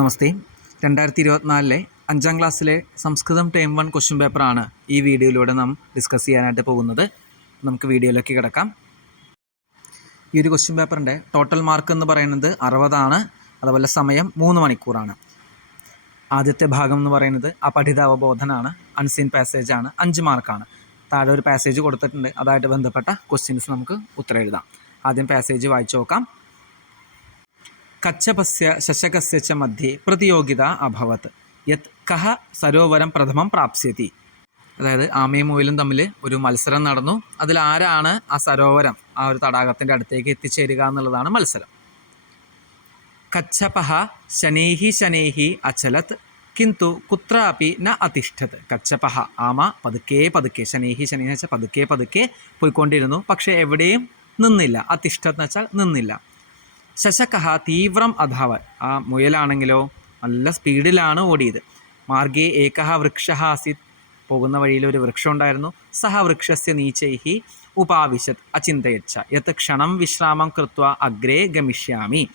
നമസ്തേ. രണ്ടായിരത്തി ഇരുപത്തിനാലിലെ അഞ്ചാം ക്ലാസ്സിലെ സംസ്കൃതം ടേം വൺ ക്വസ്റ്റ്യൻ പേപ്പറാണ് ഈ വീഡിയോയിലൂടെ നാം ഡിസ്കസ് ചെയ്യാനായിട്ട് പോകുന്നത്. നമുക്ക് വീഡിയോയിലേക്ക് കിടക്കാം. ഈ ഒരു ക്വസ്റ്റ്യൻ പേപ്പറിന്റെ ടോട്ടൽ മാർക്ക് എന്ന് പറയുന്നത് അറുപതാണ് അതുപോലെ സമയം മൂന്ന് മണിക്കൂറാണ്. ആദ്യത്തെ ഭാഗം എന്ന് പറയുന്നത് ആ പഠിതാവബോധനാണ് അൺസീൻ പാസേജ് ആണ് അഞ്ച് മാർക്കാണ്. താഴെ ഒരു പാസേജ് കൊടുത്തിട്ടുണ്ട് അതായിട്ട് ബന്ധപ്പെട്ട ക്വസ്റ്റ്യൻസ് നമുക്ക് ഉത്തരം എഴുതാം. ആദ്യം പാസേജ് വായിച്ചു നോക്കാം. കച്ചപസ്യ ശശകസ്യ ച മധ്യേ പ്രതിയോഗിത അഭവത്. യത് കഹ സരോവരം പ്രഥമം പ്രാപ്സ്യതി. അതായത് ആമയും മുയലും തമ്മിൽ ഒരു മത്സരം നടന്നു. അതിൽ ആരാണ് ആ സരോവരം ആ ഒരു തടാകത്തിന്റെ അടുത്തേക്ക് എത്തിച്ചേരുക എന്നുള്ളതാണ് മത്സരം. കച്ചപഹ ശനേഹി ശനേഹി അചലത് കിന്തു കുത്രാപി ന അതിഷ്ഠത് കച്ചപഹ ആമ പതുക്കെ പതുക്കെ ശനേഹി ശനേഹി വെച്ചാൽ പതുക്കെ പതുക്കെ പോയിക്കൊണ്ടിരുന്നു. പക്ഷേ എവിടെയും നിന്നില്ല. അതിഷ്ഠത് എന്ന് വെച്ചാൽ നിന്നില്ല. ശശകഹ തീവ്രം അധാവൻ ആ മുയലാണെങ്കിലോ നല്ല സ്പീഡിലാണ് ഓടിയത്. മാർഗേ ഏകഹ വൃക്ഷ ആസിത്. പോകുന്ന വഴിയിൽ ഒരു വൃക്ഷം ഉണ്ടായിരുന്നു സഹ വൃക്ഷസ്യ നീച്ചൈഹി ഉപാവിശത് അചിന്തയച്ച. യത് ക്ഷണം വിശ്രാമം കൃത്വ അഗ്രേ ഗമിഷ്യാമി.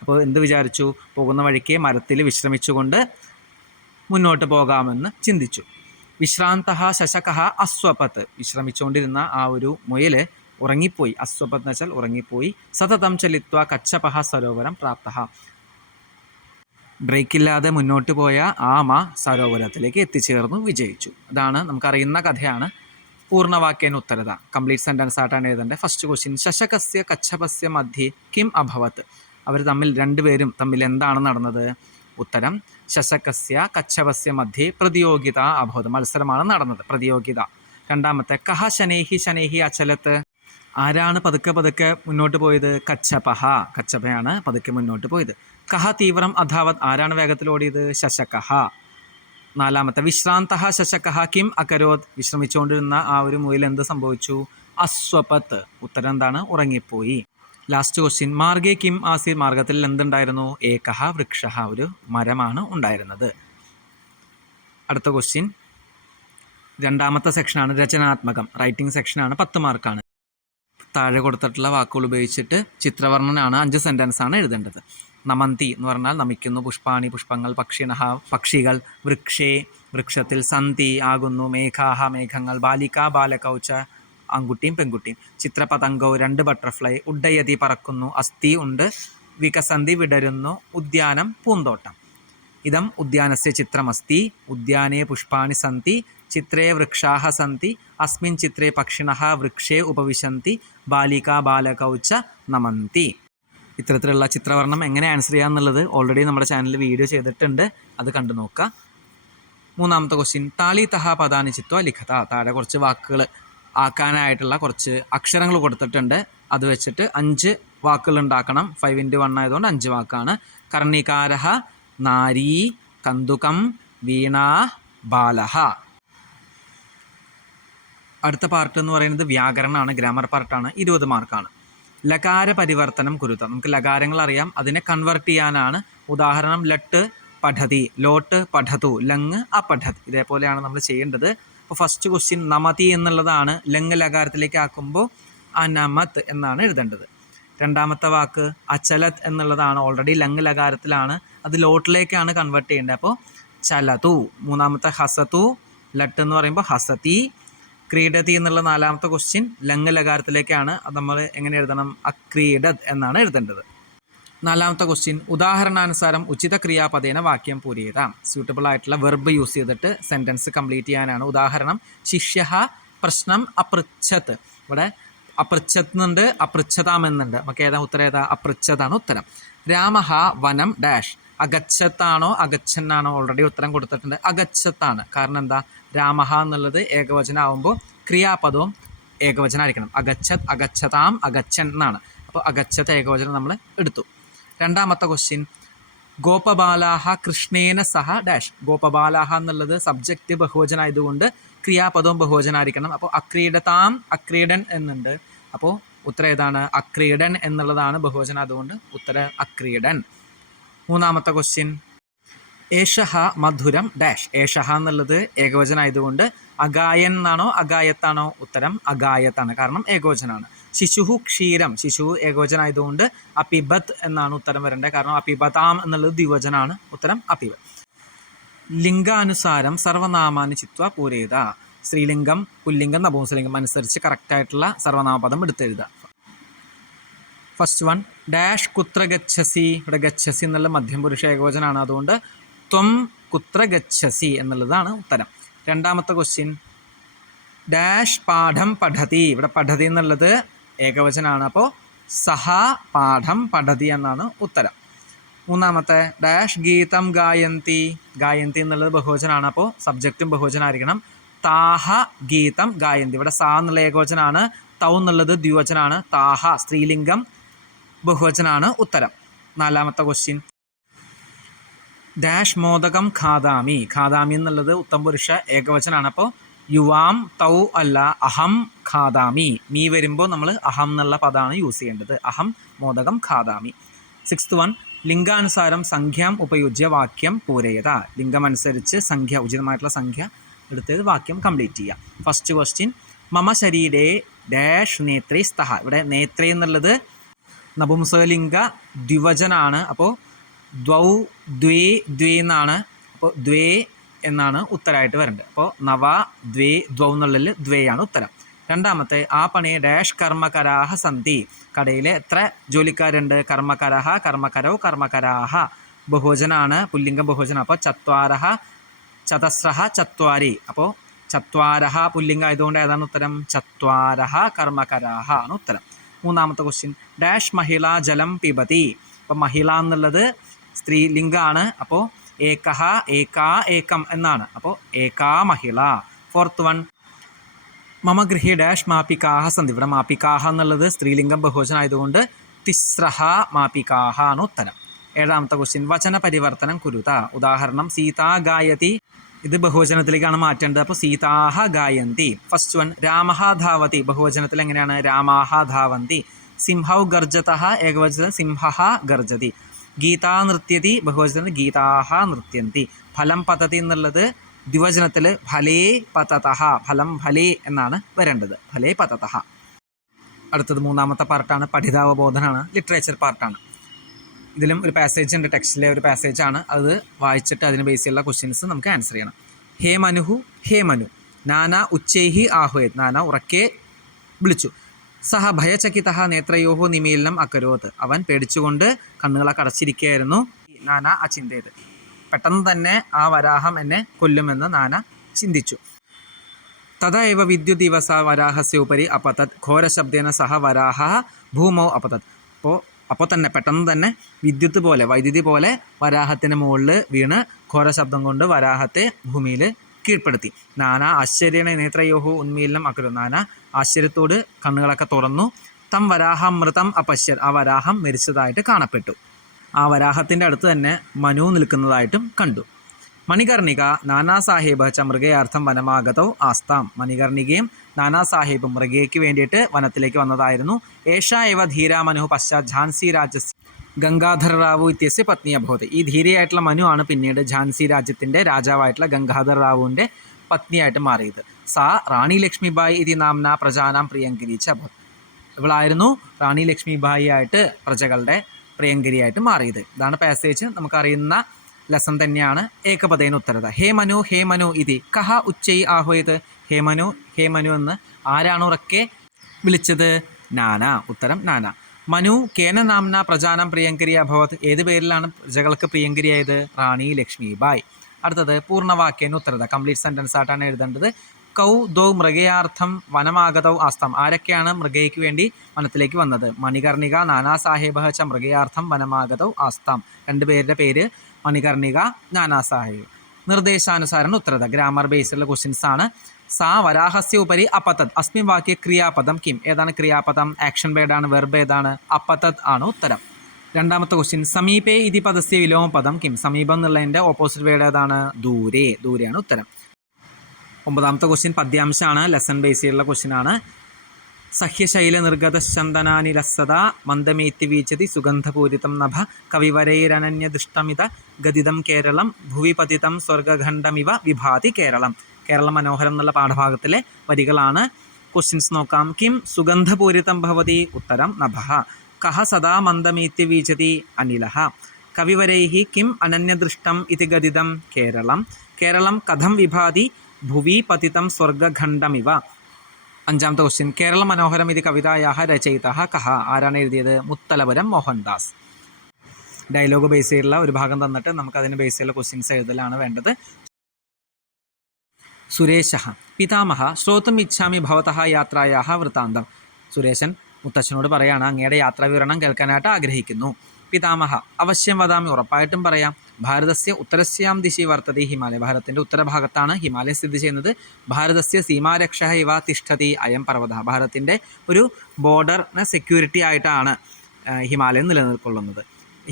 അപ്പോൾ എന്ത് വിചാരിച്ചു? പോകുന്ന വഴിക്ക് മരത്തിൽ വിശ്രമിച്ചുകൊണ്ട് മുന്നോട്ട് പോകാമെന്ന് ചിന്തിച്ചു. വിശ്രാന്ത ശശകഹ അസ്വപത്ത് വിശ്രമിച്ചുകൊണ്ടിരുന്ന ആ ഒരു മുയൽ ഉറങ്ങിപ്പോയി. അസ്വപത് നച്ചാൽ ഉറങ്ങിപ്പോയി. സതതം ചലിത്വ കച്ചപഹ സരോവരം പ്രാപ്ത ബ്രേക്കില്ലാതെ മുന്നോട്ട് പോയ ആമ സരോവരത്തിലേക്ക് എത്തിച്ചേർന്നു വിജയിച്ചു. അതാണ് നമുക്കറിയുന്ന കഥയാണ്. പൂർണവാക്യേന ഉത്തരത. കംപ്ലീറ്റ് സെന്റൻസ് ആയിട്ടാണ് എഴുതേണ്ടത്. ഫസ്റ്റ് ക്വസ്റ്റ്യൻ ശശകസ്യ കച്ഛപസ്യ മധ്യേ കിം അഭവത്? അവർ തമ്മിൽ രണ്ടുപേരും തമ്മിൽ എന്താണ് നടന്നത്? ഉത്തരം ശശകസ്യ കച്ചപസ്യ മധ്യേ പ്രതിയോഗിത അഭവത്. മത്സരമാണ് നടന്നത്. പ്രതിയോഗിത. രണ്ടാമത്തെ കഹ ശനേഹി ശനേഹി അച്ചലത്ത് ആരാണ് പതുക്കെ പതുക്കെ മുന്നോട്ട് പോയത്? കച്ചപഹ. കച്ചപയാണ് പതുക്കെ മുന്നോട്ട് പോയത്. കഹ തീവ്രം അധാവത്. ആരാണ് വേഗത്തിൽ ഓടിയത്? ശശകഹ. നാലാമത്തെ വിശ്രാന്ത ശശകഹ കിം അകരോത്. വിശ്രമിച്ചുകൊണ്ടിരുന്ന ആ ഒരു മുയൽ എന്ത് സംഭവിച്ചു? അസ്വപത്ത്. ഉത്തരം എന്താണ്? ഉറങ്ങിപ്പോയി. ലാസ്റ്റ് ക്വസ്റ്റ്യൻ മാർഗേ കിം ആസി മാർഗത്തിൽ എന്തുണ്ടായിരുന്നു? ഏകഹ വൃക്ഷ ഒരു മരമാണ് ഉണ്ടായിരുന്നത്. അടുത്ത ക്വസ്റ്റ്യൻ രണ്ടാമത്തെ സെക്ഷനാണ് രചനാത്മകം. റൈറ്റിംഗ് സെക്ഷനാണ് പത്ത് മാർക്കാണ് താഴെ കൊടുത്തിട്ടുള്ള വാക്കുകൾ ഉപയോഗിച്ചിട്ട് ചിത്രവർണനാണ് അഞ്ച് സെന്റൻസ് ആണ് എഴുതേണ്ടത്. നമന്തി എന്ന് പറഞ്ഞാൽ നമിക്കുന്നു പുഷ്പാണി പുഷ്പങ്ങൾ പക്ഷിണഹ പക്ഷികൾ വൃക്ഷേ വൃക്ഷത്തിൽ സന്തി ആകുന്നു മേഘാഹ മേഘങ്ങൾ ബാലിക ബാലകൗച്ച ആൺകുട്ടിയും പെൺകുട്ടിയും. ചിത്രപതംഗവും രണ്ട് ബട്ടർഫ്ലൈ ഉഡ്ഡയതി പറക്കുന്നു അസ്ഥി ഉണ്ട് വികസന്തി വിടരുന്നു ഉദ്യാനം പൂന്തോട്ടം. ഇതം ഉദ്യാനസ്യ ചിത്രമസ്തി ഉദ്യാനേ പുഷ്പാണി സന്തി ചിത്രേ वृक्षाः സന്തി അസ്മിൻ ചിത്രേ പക്ഷിണ വൃക്ഷേ ഉപവിശന്തി ബാലിക ബാലകൗ ച നമന്തി ഇത്തരത്തിലുള്ള ചിത്രവർണം എങ്ങനെ ആൻസർ ചെയ്യാന്നുള്ളത് ഓൾറെഡി നമ്മുടെ ചാനലിൽ വീഡിയോ ചെയ്തിട്ടുണ്ട്. അത് കണ്ടു നോക്കുക. മൂന്നാമത്തെ ക്വസ്റ്റ്യൻ താളി തഹ പദാനി ചിത്വ ലിഖത. താഴെ കുറച്ച് വാക്കുകൾ ആക്കാനായിട്ടുള്ള കുറച്ച് അക്ഷരങ്ങൾ കൊടുത്തിട്ടുണ്ട്. അത് വെച്ചിട്ട് അഞ്ച് വാക്കുകൾ ഉണ്ടാക്കണം. ഫൈവ് ഇന്റു വൺ ആയതുകൊണ്ട് അഞ്ച് വാക്കാണ്. കർണികാരഹ നാരീ കന്തുകം വീണ ബാലഹ. അടുത്ത പാർട്ട് എന്ന് പറയുന്നത് വ്യാകരണമാണ് ഗ്രാമർ പാർട്ടാണ് ഇരുപത് മാർക്കാണ് ലകാര പരിവർത്തനം കുരുത്ത. നമുക്ക് ലകാരങ്ങൾ അറിയാം. അതിനെ കൺവെർട്ട് ചെയ്യാനാണ് ഉദാഹരണം ലട്ട് പഠതി ലോട്ട് പഠതു ലങ് അപഠത്. ഇതേപോലെയാണ് നമ്മൾ ചെയ്യേണ്ടത്. അപ്പോൾ ഫസ്റ്റ് ക്വസ്റ്റ്യൻ നമതി എന്നുള്ളതാണ് ലങ് ലകാരത്തിലേക്ക് ആക്കുമ്പോൾ അനമത് എന്നാണ് എഴുതേണ്ടത്. രണ്ടാമത്തെ വാക്ക് അചലത് എന്നുള്ളതാണ് ഓൾറെഡി ലങ് ലകാരത്തിലാണ്. അത് ലോട്ടിലേക്കാണ് കൺവെർട്ട് ചെയ്യേണ്ടത്. അപ്പോൾ ചലതു മൂന്നാമത്തെ ഹസതു ലട്ട് എന്ന് പറയുമ്പോൾ ഹസതി ക്രീഡതി എന്നുള്ള നാലാമത്തെ ക്വസ്റ്റ്യൻ ലങ് ലകാരത്തിലേക്കാണ് അത് നമ്മൾ എങ്ങനെ എഴുതണം? അക്രീഡത് എന്നാണ് എഴുതേണ്ടത്. നാലാമത്തെ ക്വസ്റ്റ്യൻ ഉദാഹരണാനുസാരം ഉചിത ക്രിയാപദേന വാക്യം പൂരിയതാം. സ്യൂട്ടബിൾ ആയിട്ടുള്ള വെർബ് യൂസ് ചെയ്തിട്ട് സെന്റൻസ് കംപ്ലീറ്റ് ചെയ്യാനാണ് ഉദാഹരണം. ശിഷ്യ പ്രശ്നം അപൃച്ഛത്ത് ഇവിടെ അപൃച്ഛത്ത് അപൃച്ഛതാമെന്നുണ്ട്. നമുക്ക് ഏതാ ഉത്തരം ഏതാ? അപൃച്ഛതാണ് ഉത്തരം. രാമഹ വനം ഡാഷ് അഗച്ഛത്താണോ അഗച്ഛനാണോ ഓൾറെഡി ഉത്തരം കൊടുത്തിട്ടുണ്ട്. അഗച്ഛത്താണ്. കാരണം എന്താ? രാമഹ എന്നുള്ളത് ഏകവചനം ആവുമ്പോൾ ക്രിയാപദവും ഏകവചനമായിരിക്കണം അഗച്ഛത് അഗച്ഛതാം അഗച്ഛൻ എന്നാണ്. അപ്പോൾ അഗച്ഛത് ഏകവചനം നമ്മൾ എടുത്തു. രണ്ടാമത്തെ ക്വസ്റ്റ്യൻ ഗോപബാലാഹ കൃഷ്ണേന സഹ ഡാഷ്. ഗോപബാലാഹ എന്നുള്ളത് സബ്ജക്റ്റ് ബഹുവചനായതുകൊണ്ട് ക്രിയാപദവും ബഹുവചനായിരിക്കണം. അപ്പോൾ അക്രീഡതാം അക്രീഡൻ എന്നുണ്ട്. അപ്പോൾ ഉത്തരം ഏതാണ്? അക്രീഡൻ എന്നുള്ളതാണ് ബഹുവചനം അതുകൊണ്ട് ഉത്തരം അക്രീഡൻ. മൂന്നാമത്തെ ക്വസ്റ്റ്യൻ ഏഷഹ മധുരം ഡാഷ്. ഏഷഹ എന്നുള്ളത് ഏകവചനം ആയതുകൊണ്ട് അഗായൻ എന്നാണോ അഗായത്താണോ ഉത്തരം? അഗായത്താണ്. കാരണം ഏകവചനമാണ് ശിശുഹു ക്ഷീരം. ശിശു ഏകവചനായതുകൊണ്ട് അപിബത് എന്നാണ് ഉത്തരം വരേണ്ടത്. കാരണം അപിബതാം എന്നുള്ളത് ദ്വിവചനാണ്. ഉത്തരം അപിബത്. ലിംഗാനുസാരം സർവനാമാനി ചിത്വ പൂരേത. സ്ത്രീലിംഗം പുല്ലിംഗം നപുംസലിംഗം അനുസരിച്ച് കറക്റ്റായിട്ടുള്ള സർവനാമപദം എടുത്തെഴുതുക ഫസ്റ്റ് വൺ ഡാഷ് കുത്ര ഗച്ഛസി ഇവിടെ ഗച്ഛസി എന്നുള്ള മധ്യം പുരുഷ ഏകവചനാണ്. അതുകൊണ്ട് ത്വം കുത്ര ഗച്ഛസി എന്നുള്ളതാണ് ഉത്തരം. രണ്ടാമത്തെ ക്വസ്റ്റ്യൻ ഡാഷ് പാഠം പഠതി. ഇവിടെ പഠതി എന്നുള്ളത് ഏകവചനാണ്. അപ്പോൾ സഹ പാഠം പഠതി എന്നാണ് ഉത്തരം. മൂന്നാമത്തെ ഡാഷ് ഗീതം ഗായന്തി. ഗായന്തി എന്നുള്ളത് ബഹുവചനാണ്. അപ്പോൾ സബ്ജക്റ്റും ബഹുവചനായിരിക്കണം. താഹ ഗീതം ഗായന്തി. ഇവിടെ സാ എന്നുള്ള ഏകവചനാണ്. തൗ എന്നുള്ളത് ദ്വിവചനാണ്. താഹ സ്ത്രീലിംഗം ബഹുവചനാണ് ഉത്തരം. നാലാമത്തെ ക്വസ്റ്റ്യൻ ഡാഷ് മോദകം ഖാദാമി. ഖാദാമി എന്നുള്ളത് ഉത്തം പുരുഷ ഏകവചനാണ്. അപ്പോൾ യുവാം തൗ അല്ല അഹം ഖാദാമി. മീ വരുമ്പോൾ നമ്മൾ അഹം എന്നുള്ള പദമാണ് യൂസ് ചെയ്യേണ്ടത്. അഹം മോദകം ഖാദാമി. സിക്സ്ത് വൺ ലിംഗാനുസാരം സംഖ്യാം ഉപയുജ്യ വാക്യം പൂരയത. ലിംഗമനുസരിച്ച് സംഖ്യ ഉചിതമായിട്ടുള്ള സംഖ്യ എടുത്ത് വാക്യം കംപ്ലീറ്റ് ചെയ്യുക ഫസ്റ്റ് ക്വസ്റ്റ്യൻ മമ ശരീരേ ഡാഷ് നേത്രേ സ്തഹ. ഇവിടെ നേത്രേ എന്നുള്ളത് നപുംസകലിംഗ ദ്വിവചനാണ്. അപ്പോൾ ദ്വൗ ദ്വേ ദ്വേ എന്നാണ്. അപ്പോൾ ദ്വേ എന്നാണ് ഉത്തരമായിട്ട് വരേണ്ടത്. അപ്പോൾ നവ ദ്വേ ദ്വൗ എന്നുള്ളതിൽ ദ്വേയാണ് ഉത്തരം. രണ്ടാമത്തെ ആ പണി ഡാഷ് കർമ്മകരാഹ സന്ധി. കടയിൽ എത്ര ജോലിക്കാരുണ്ട്? കർമ്മകരഹ കർമ്മകരോ കർമ്മകരാഹ. ബഹുവചനാണ് പുല്ലിംഗം ബഹുവചനം അപ്പോൾ ചത്വാരഹ ചതസ്രഹ ചത്വാരി. അപ്പോൾ ചത്വാരഹ പുല്ലിംഗം ആയതുകൊണ്ട് ഏതാണ് ഉത്തരം? ചത്വാരഹ കർമ്മകരാഹ ആണ് ഉത്തരം. മൂന്നാമത്തെ ക്വസ്റ്റ്യൻ ഡാഷ് മഹിള ജലം പിബതി. അപ്പോൾ മഹിള എന്നുള്ളത് സ്ത്രീലിംഗമാണ് അപ്പോൾ ഏകഹ ഏകാ ഏകം എന്നാണ്. അപ്പോൾ ഏകാ മഹിള. ഫോർത്ത് വൺ മമ ഗൃഹി ഡാഷ് മാപികാഹ സന്ധി. ഇവിടെ മാപികാഹ എന്നുള്ളത് സ്ത്രീലിംഗം ബഹുവചനം ആയതുകൊണ്ട് തിസ്രഹ മാപികാഹ ആണ് ഉത്തരം. ഏഴാമത്തെ ക്വസ്റ്റ്യൻ വചന പരിവർത്തനം കുരുത. ഉദാഹരണം സീതാ ഗായതി. ഇത് ബഹുവചനത്തിലേക്കാണ് മാറ്റേണ്ടത്. അപ്പോൾ സീതാഹ ഗായന്തി. First one രാമഹ ധാവതി. ബഹുവചനത്തിൽ എങ്ങനെയാണ്? രാമാഹ ധാവന്തി. സിംഹൗ ഗർജത ഏകവചനം സിംഹ ഗർജതി. ഗീതാ നൃത്യതി ബഹുവചനത്തിൽ ഗീതാഹ നൃത്യന്തി. ഫലം പതതി എന്നുള്ളത് ദ്വിവചനത്തിൽ ഫലേ പതതഹ ഫലം ഫലേ എന്നാണ് വരേണ്ടത്. ഫലേ പതതഹ. അടുത്തത് മൂന്നാമത്തെ പാർട്ടാണ് പഠിതാവബോധനാണ് ലിറ്ററേച്ചർ പാർട്ടാണ്. ഇതിലും ഒരു പാസേജ് ഉണ്ട് ടെക്സ്റ്റിലെ ഒരു പാസേജാണ് അത് വായിച്ചിട്ട് അതിന് ബേസ് ചെയ്യുള്ള ക്വസ്റ്റ്യൻസ് നമുക്ക് ആൻസർ ചെയ്യണം. ഹേ മനുഹു ഹേ മനു. നാന ഉച്ചൈഹി ആഹ്വേത് നാന ഉറക്കെ വിളിച്ചു. സഹ ഭയചകിത നേത്രയോഹ നിമീലനം അക്കരോത്. അവൻ പേടിച്ചുകൊണ്ട് കണ്ണുകളൊക്കെ അടച്ചിരിക്കുകയായിരുന്നു നാന ആ ചിന്തയത് പെട്ടെന്ന് തന്നെ ആ വരാഹം എന്നെ കൊല്ലുമെന്ന് നാന ചിന്തിച്ചു. തഥാ എവ വിദ്യുത് ഇവ സ വരാഹസ്യ ഉപരി അപതത്. ഘോരശബ്ദേന സഹ വരാഹ ഭൂമോ അപതത്. അപ്പോൾ അപ്പോൾ തന്നെ പെട്ടെന്ന് തന്നെ വിദ്യുത്ത് പോലെ വൈദ്യുതി പോലെ വരാഹത്തിന് മുകളിൽ വീണ് ഘോരശബ്ദം കൊണ്ട് വരാഹത്തെ ഭൂമിയിൽ കീഴ്പ്പെടുത്തി. നാന ആശ്ചര്യണ നേത്രയോഹു ഉന്മീലനം അക്കരു നാന ആശ്ചര്യത്തോട് കണ്ണുകളൊക്കെ തുറന്നു. തം വരാഹം മൃതം അപശ്യർ ആ വരാഹം മരിച്ചതായിട്ട് കാണപ്പെട്ടു. ആ വരാഹത്തിന്റെ അടുത്ത് തന്നെ മനു നിൽക്കുന്നതായിട്ടും കണ്ടു. മണികർണിക നാനാ സാഹിബ് ച മൃഗയാർത്ഥം വനമാഗതോ ആസ്താം. മണികർണികയും നാനാ സാഹിബും മൃഗയ്ക്ക് വേണ്ടിയിട്ട് വനത്തിലേക്ക് വന്നതായിരുന്നു. ഏഷ ധീരാ ധീരാമനു പശ്ചാത് ഝാൻസി രാജ്യസ് ഗംഗാധര റാവു ഇത്യസ്യ പത്നി അഭവത്. ഈ ധീരയായിട്ടുള്ള മനു ആണ് പിന്നീട് ഝാൻസി രാജ്യത്തിന്റെ രാജാവായിട്ടുള്ള ഗംഗാധര റാവുവിന്റെ പത്നിയായിട്ട് മാറിയത്. സാ റാണി ലക്ഷ്മിബായി ഇതി നാംന പ്രജാനാം പ്രിയങ്കരിച്ച അഭവത്. ഇവളായിരുന്നു റാണി ലക്ഷ്മിബായി ആയിട്ട് പ്രജകളുടെ പ്രിയങ്കരിയായിട്ട് മാറിയത്. ഇതാണ് പാസേജ് നമുക്കറിയുന്ന ലെസൺ തന്നെയാണ് ഏകപദേന ഉത്തരത. ഹേ മനു ഹേ മനു ഇതി. കഹ ഉച്ചൈ ആഹ്വയത്. ഹേ മനു ഹേ മനു എന്ന് ആരാണ് ഉറക്കെ വിളിച്ചത്? നാന. ഉത്തരം നാന. മനു കേന നാംന പ്രജാനം പ്രിയങ്കരിയ അഭവത് ഏത് പേരിലാണ് പ്രജകൾക്ക് പ്രിയങ്കരിയായത്? റാണി ലക്ഷ്മി ബായ്. അടുത്തത് പൂർണവാക്യേന ഉത്തരത. കംപ്ലീറ്റ് സെന്റൻസ് ആയിട്ടാണ് എഴുതേണ്ടത്. കൗ ദൗ മൃഗയാർത്ഥം വനമാഗതൗ ആസ്തം ആരൊക്കെയാണ് മൃഗയ്ക്ക് വേണ്ടി വനത്തിലേക്ക് വന്നത്? മണികർണിക നാനാ സാഹേബ ച മൃഗയാർത്ഥം വനമാഗതൗ ആസ്തം രണ്ടുപേരുടെ പേര് മണികർണിക നാനാ സാഹേബ് നിർദ്ദേശാനുസാരം ഉത്തരത ഗ്രാമർ ബേസിലുള്ള ക്വസ്റ്റ്യൻസ് ആണ്. സാ വരാഹസ്യ ഉപരി അപതത്. അസ്മിൻ വാക്യ ക്രിയാപദം കിം. ഏതാണ് ക്രിയാപദം? ആക്ഷൻ വേർഡാണ് വെർബ് ഏതാണ്? അപതത് ആണ് ഉത്തരം. രണ്ടാമത്തെ ക്വസ്റ്റ്യൻ സമീപേ ഇതി പദസ്യ വിലോമ പദം കിം. സമീപം എന്നുള്ളതിന്റെ ഓപ്പോസിറ്റ് വേർഡ് ഏതാണ്? ദൂരെ. ദൂരെയാണ് ഉത്തരം. ഒമ്പതാമത്തെ ക്വസ്റ്റ്യൻ പദ്യാംശമാണ് ലെസൺ ബേസ് ചെയ്തുള്ള ക്വസ്റ്റ്യൻ സഹ്യശൈല നിർഗത ചന്ദനാനി ലസത മന്ദമേത്തി വീച്ചതി സുഗന്ധപൂരിതം നഭ കവിവരൈരനന്യദൃഷ്ടമിത ഗതിതം കേരളം ഭുവി പതിതം സ്വർഗഖണ്ഡമിവ വിഭാതി കേരളം. കേരള മനോഹരം എന്നുള്ള പാഠഭാഗത്തിലെ വരികളാണ്. ക്വസ്റ്റ്യൻസ് നോക്കാം. കിം സുഗന്ധപൂരിതം ഭവതി. ഉത്തരം നഭഃ. കഹ സദാ മന്ദമീത്യ വീചതി അനിലഹ. കവിവരൈഹി കിം അനന്യദൃഷ്ടം ഇതി ഗതിതം കേരളം. കേരളം കഥം വിഭാതി ഭുവി പതിതം സ്വർഗഖണ്ഡമിവ. അഞ്ചാമത്തെ ക്വസ്റ്റ്യൻ കേരള മനോഹരം ഇത് കവിതായാഹ രചയിത കഹ. ആരാണ് എഴുതിയത്? മുത്തലപുരം മോഹൻദാസ്. ഡയലോഗ് ബേസ് ചെയ്തുള്ള ഒരു ഭാഗം തന്നിട്ട് നമുക്ക് അതിന് ബേസ് ചെയ്തുള്ള ക്വസ്റ്റ്യൻസ് എഴുതലാണ് വേണ്ടത്. സുരേശ. പിതാമഹ ശ്രോതും ഇച്ഛാമി ഭവതः യാത്രായാഹ വൃത്താന്തം. സുരേശൻ മുത്തച്ഛനോട് പറയാണ് അങ്ങയുടെ യാത്രാ വിവരണം കേൾക്കാനായിട്ട് ആഗ്രഹിക്കുന്നു. പിതാമഹ അവശ്യം വദാമി ഉറപ്പായിട്ടും പറയാം. ഭാരതസ്യ ഉത്തരസ്യാം ദിശി വർത്തതി ഹിമാലയ. ഭാരതത്തിന്റെ ഉത്തരഭാഗത്താണ് ഹിമാലയം സ്ഥിതി ചെയ്യുന്നത്. ഭാരതസ്യ സീമാരക്ഷ ഇവ തിഷ്ഠതി അയം പർവത ഭാരതത്തിന്റെ ഒരു ബോർഡറിന് സെക്യൂരിറ്റി ആയിട്ടാണ് ഹിമാലയം നിലനിൽക്കൊള്ളുന്നത്.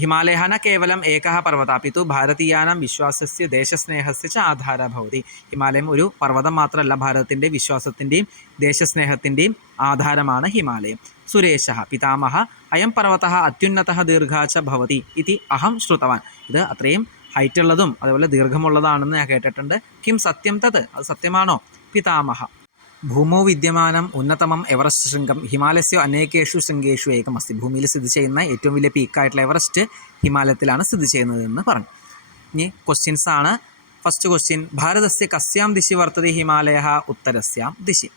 ഹിമാലയ ന കേവലം पर्वतः പർവത तु भारतीयानां വിശ്വാസസ്യ ദേശസ്നേഹസ്യ च ആധാര ഭവതി. ഹിമാലയം ഒരു പർവതം മാത്രമല്ല ഭാരതത്തിന്റെ വിശ്വാസത്തിന്റെയും ദേശസ്നേഹത്തിന്റെയും ആധാരമാണ് ഹിമാലയം. സുരേശ പിതാമഹ അയം പർവത അത്യുന്നത ദീർഘ ച ഭവതി ഇതി അഹം ശ്രുതവാൻ. ഇത് അത്രയും ഹൈറ്റ് ഉള്ളതും അതുപോലെ ദീർഘമുള്ളതാണെന്ന് ഞാൻ കേട്ടിട്ടുണ്ട്. കിം സത്യം തത്? അത് സത്യമാണോ? പിതാമഹ. ഭൂമോ വിദ്യമാനം ഉന്നതമം എവറസ്റ്റ് ശൃംഗം. ഹിമാലയസ്യ അനേകേഷു ശൃംഗേഷു ഏകമസ്തി. ഭൂമിയിൽ സ്ഥിതി ചെയ്യുന്ന ഏറ്റവും വലിയ പീക്കായിട്ടുള്ള എവറസ്റ്റ് ഹിമാലയത്തിലാണ് സ്ഥിതി ചെയ്യുന്നതെന്ന് പറഞ്ഞു. ഇനി ക്വസ്റ്റ്യൻസ് ആണ്. ഫസ്റ്റ് ക്വസ്റ്റ്യൻ ഭാരതസ്യ കസ്യാം ദിശി വർത്തതി ഹിമാലയ ഉത്തരസ്യാം ദിശി.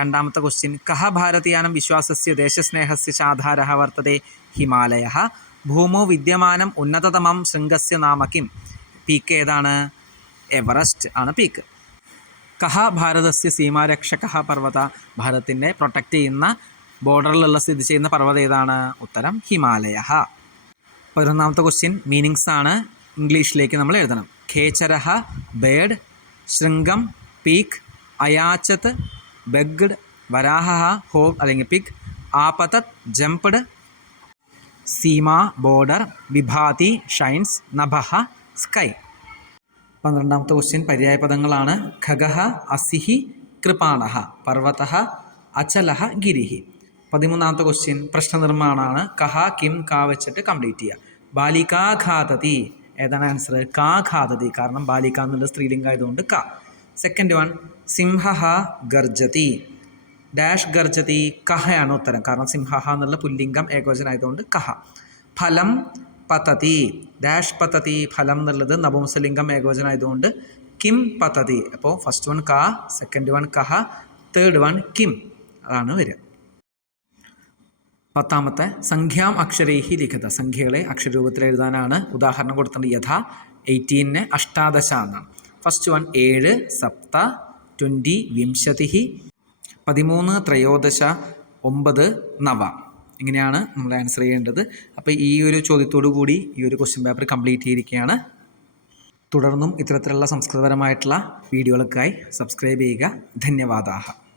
രണ്ടാമത്തെ ക്വസ്റ്റ്യൻ കഹ ഭാരതീയാനം വിശ്വാസസ്യ ദേശസ്നേഹസ്യ ചാധാര വർത്തതെ ഹിമാലയ. ഭൂമോ വിദ്യമാനം ഉന്നതതമം ശൃംഗസ്യ നാമ കിം? പീക്ക് ഏതാണ്? എവറസ്റ്റ് ആണ് പീക്ക്. കഹ ഭാരതസ്യ സീമാരക്ഷക പർവത ഭാരതത്തിന്റെ പ്രൊട്ടക്റ്റ് ചെയ്യുന്ന ബോർഡറിലുള്ള സ്ഥിതി ചെയ്യുന്ന പർവതം ഏതാണ്? ഉത്തരം ഹിമാലയ പതിനൊന്നാമത്തെ ക്വസ്റ്റ്യൻ മീനിങ്സ് ആണ് ഇംഗ്ലീഷിലേക്ക് നമ്മൾ എഴുതണം. ഖേചരഹ ബേഡ് ശൃംഗം പീക്ക് അയാച്ചത്ത് ബെഗ്ഡ് വരാഹ ഹോ അല്ലെങ്കിൽ പിക് ആപതത് ജംപ്ഡ് സീമ ബോർഡർ വിഭാതി ഷൈൻസ് നഭഹ സ്കൈ. പന്ത്രണ്ടാമത്തെ ക്വസ്റ്റ്യൻ പര്യായ പദങ്ങളാണ് ഖഗഹ അസിഹി കൃപാണഹ പർവത അചലഹ ഗിരിഹി. പതിമൂന്നാമത്തെ ക്വസ്റ്റ്യൻ പ്രശ്നനിർമ്മാണമാണ് കഹ കിം കാ വെച്ചിട്ട് കംപ്ലീറ്റ് ചെയ്യുക. ബാലികാ ഘാതതി ഏതാണ് ആൻസർ കാ ഘാതതി കാരണം ബാലിക എന്നുള്ള സ്ത്രീലിംഗം ആയതുകൊണ്ട് ക. സെക്കൻഡ് വൺ സിംഹ ഗർജതി. ഡാഷ് ഗർജതി കഹയാണ് ഉത്തരം. കാരണം സിംഹ എന്നുള്ള പുല്ലിംഗം ഏകവചനം ആയതുകൊണ്ട് കഹ. ഫലം പതതി ഡാഷ് പതതി ഫലം എന്നുള്ളത് നപുംസലിംഗം ഏകവചനം ആയതുകൊണ്ട് കിം പതതി. അപ്പോൾ ഫസ്റ്റ് വൺ ക സെക്കൻഡ് വൺ കഹ തേർഡ് വൺ കിം. അതാണ് വരിക. പത്താമത്തെ സംഖ്യാം അക്ഷരൈഹി ലിഖിത. സംഖ്യകളെ അക്ഷരരൂപത്തിൽ എഴുതാനാണ് ഉദാഹരണം കൊടുത്തിട്ടുണ്ട് യഥ എയ്റ്റീനിന് അഷ്ടാദശ എന്നാണ്. ഫസ്റ്റ് വൺ ഏഴ് സപ്ത ട്വന്റി വിംശതി പതിമൂന്ന് ത്രയോദശ ഒമ്പത് നവ. ഇങ്ങനെയാണ് നമ്മൾ ആൻസർ ചെയ്യേണ്ടത്. അപ്പോൾ ഈ ഒരു ചോദ്യത്തോടു കൂടി ഈ ഒരു ക്വസ്റ്റ്യൻ പേപ്പർ കംപ്ലീറ്റ് ചെയ്തിരിക്കുകയാണ്. തുടർന്നും ഇത്തരത്തിലുള്ള സംസ്കൃതപരമായിട്ടുള്ള വീഡിയോകൾക്കായി സബ്സ്ക്രൈബ് ചെയ്യുക. ധന്യവാദാഹ.